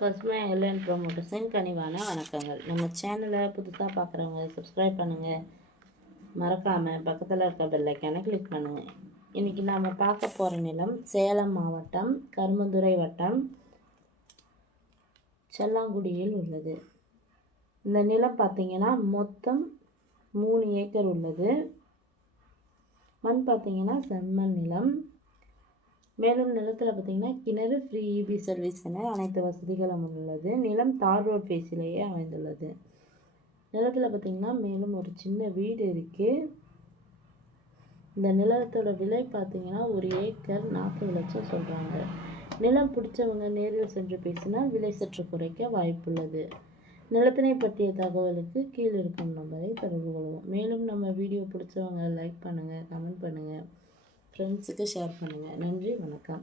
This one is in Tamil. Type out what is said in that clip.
பசுமை எல்என் ப்ரோமோட்டர்ஸின் கனிவான வணக்கங்கள். நம்ம சேனலை புதுசாக பார்க்குறவங்க சப்ஸ்கிரைப் பண்ணுங்கள், மறக்காமல் பக்கத்தில் இருக்க பெல் ஐக்கானை கிளிக் பண்ணுங்கள். இன்றைக்கி நாம் பார்க்க போகிற நிலம் சேலம் மாவட்டம் கருமந்துறை வட்டம் செல்லாங்குடியில் உள்ளது. இந்த நிலம் பார்த்திங்கன்னா மொத்தம் 3 ஏக்கர் உள்ளது. மண் பார்த்திங்கன்னா செம்மண் நிலம். மேலும் நிலத்தில் பார்த்திங்கன்னா கிணறு, ஃப்ரீ இபி சர்வீஸ் என அனைத்து வசதிகளும் உள்ளது. நிலம் தார் ரோட் ஃபேஸிலேயே அமைந்துள்ளது. நிலத்தில் பார்த்திங்கன்னா மேலும் ஒரு சின்ன வீடு இருக்குது. இந்த நிலத்தோட விலை பார்த்திங்கன்னா 1 ஏக்கர் 40 லட்சம் சொல்கிறாங்க. நிலம் பிடிச்சவங்க நேரில் சென்று பேசினால் விலை சற்று குறைக்க வாய்ப்புள்ளது. நிலத்தினை பற்றிய தகவலுக்கு கீழே இருக்கும் நம்பரை தொடர்பு கொள்வோம். மேலும் நம்ம வீடியோ பிடிச்சவங்க லைக் பண்ணுங்கள், கமெண்ட் பண்ணுங்கள், ஃப்ரெண்ட்ஸுக்கு ஷேர் பண்ணுங்கள். நன்றி, வணக்கம்.